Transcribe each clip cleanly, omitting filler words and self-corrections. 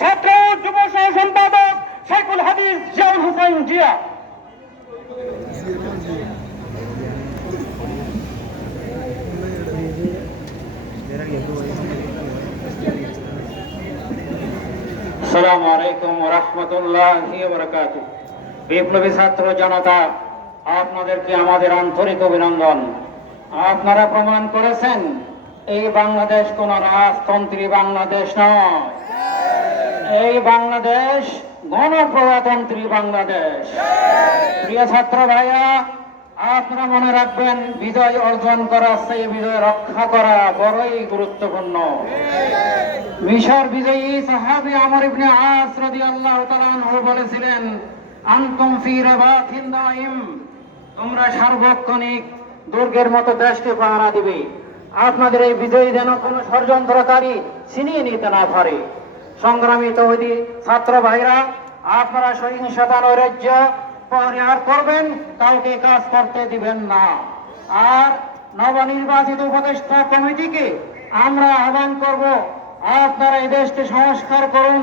ছাত্র যুব সহ সম্পাদক শেখুল হাদিস জিয়াউল হোসেন জিয়া। আসসালামু আলাইকুম ওয়া রাহমাতুল্লাহি ওয়া বারাকাতুহু। বিপ্লবী ছাত্র জনতা, আপনাদেরকে আমাদের আন্তরিক অভিনন্দন। আপনারা প্রমাণ করেছেন এই বাংলাদেশ কোন রাজতন্ত্রী বাংলাদেশ নয়, এই বাংলাদেশ গণপ্রজাতন্ত্রী বাংলাদেশ। প্রিয় ছাত্র ভাইয়া, আপনারা মনে রাখবেন, বিজয় অর্জন করার চেয়ে বিজয় রক্ষা করা বড়ই গুরুত্বপূর্ণ। মিশর বিজয়ী সাহাবী আমর ইবনে আস রাদিয়াল্লাহু তাআলা আনহু বলেছিলেন, আনতুম ফি রাবাতিন দাইম, তোমরা সার্বক্ষণিক দুর্গের মতো দেশকে পাহারা দিবে। আপনাদের এই বিজয়ী যেন কোনো ষড়যন্ত্রকারী ছিনিয়ে নিতে না পারে। সংগ্রামী তৌহিদি ছাত্র ভাইরা, আপনারা সহিংসতা নৈরাজ্য পরিহার করবেন, কাউকে কাজ করতে দিবেন না। আর নবনির্বাচিত উপদেষ্টা কমিটিকে আমরা আহ্বান করব, আপনারা এই দেশকে সংস্কার করুন।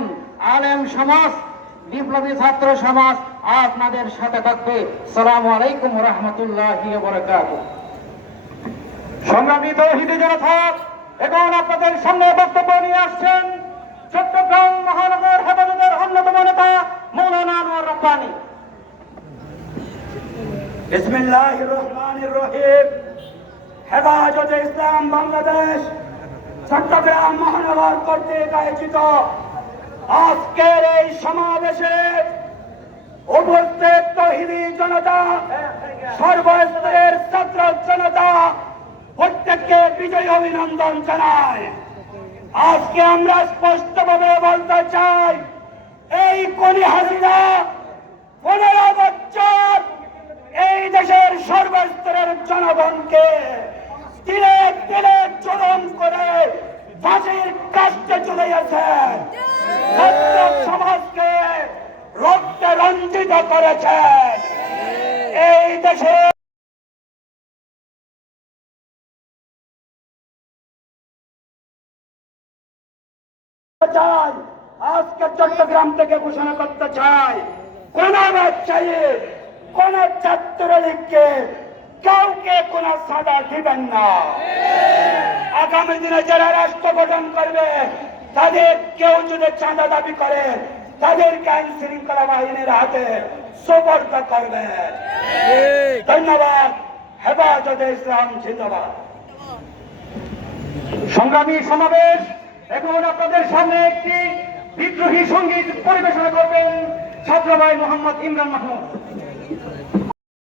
আলেম সমাজ, বিপ্লবী ছাত্র সমাজ আপনাদের সাথে থাকবে। আসসালামু আলাইকুম ওয়া রাহমাতুল্লাহি ওয়া বারাকাতুহু। সংগ্রামী তৌহিদি জনতা, এখন আপনাদের সামনে বক্তব্য নিয়ে আসছেন চট্টগ্রাম মহানগর হেফাজতের অন্যতম নেতা মৌলানা আনোয়ার রব্বানী। বিসমিল্লাহির রহমানির রহিম। হেফাজতে ইসলাম বাংলাদেশ চট্টগ্রাম মহানগর কর্তৃক আয়োজিত আজকের এই সমাবেশে উপস্থিত তৌহিদি জনতা, সর্বস্তরের ছাত্র জনতা প্রত্যেককে বিজয় অভিনন্দন জানাই। আজকে আমরা স্পষ্টভাবে বলতে চাই, এই কোনি হাসিনা 15 বছর এই দেশের সর্বস্তরের জনগণকে তিলে তিলে জুলুম করে ফাঁসির কাস্টে চলে গেছেন। ছাত্র সমাজকে রক্তে রঞ্জিত করেছেন। এই দেশে চাই, আজকে চট্টগ্রাম থেকে ঘোষণা করতে চাই, কোন ব্যবসায়ী, কোন ছাত্রলীগকে কাউকে কোন সাজা দিবেন না। আগামী দিনে যারা রাষ্ট্র গঠন করবে, তাদের কেউ যদি চাঁদা দাবি করে, তাদেরকে আইন শৃঙ্খলা বাহিনীর হাতে সোপর্দ করবে। ধন্যবাদ। হেফাজতে ইসলাম জিন্দাবাদ। সংগ্রামী সমাবেশ, এখন আপনাদের সামনে একটি বিদ্রোহী সঙ্গীত পরিবেশনা করবেন ছাত্র ভাই মোহাম্মদ ইমরান মাহমুদ।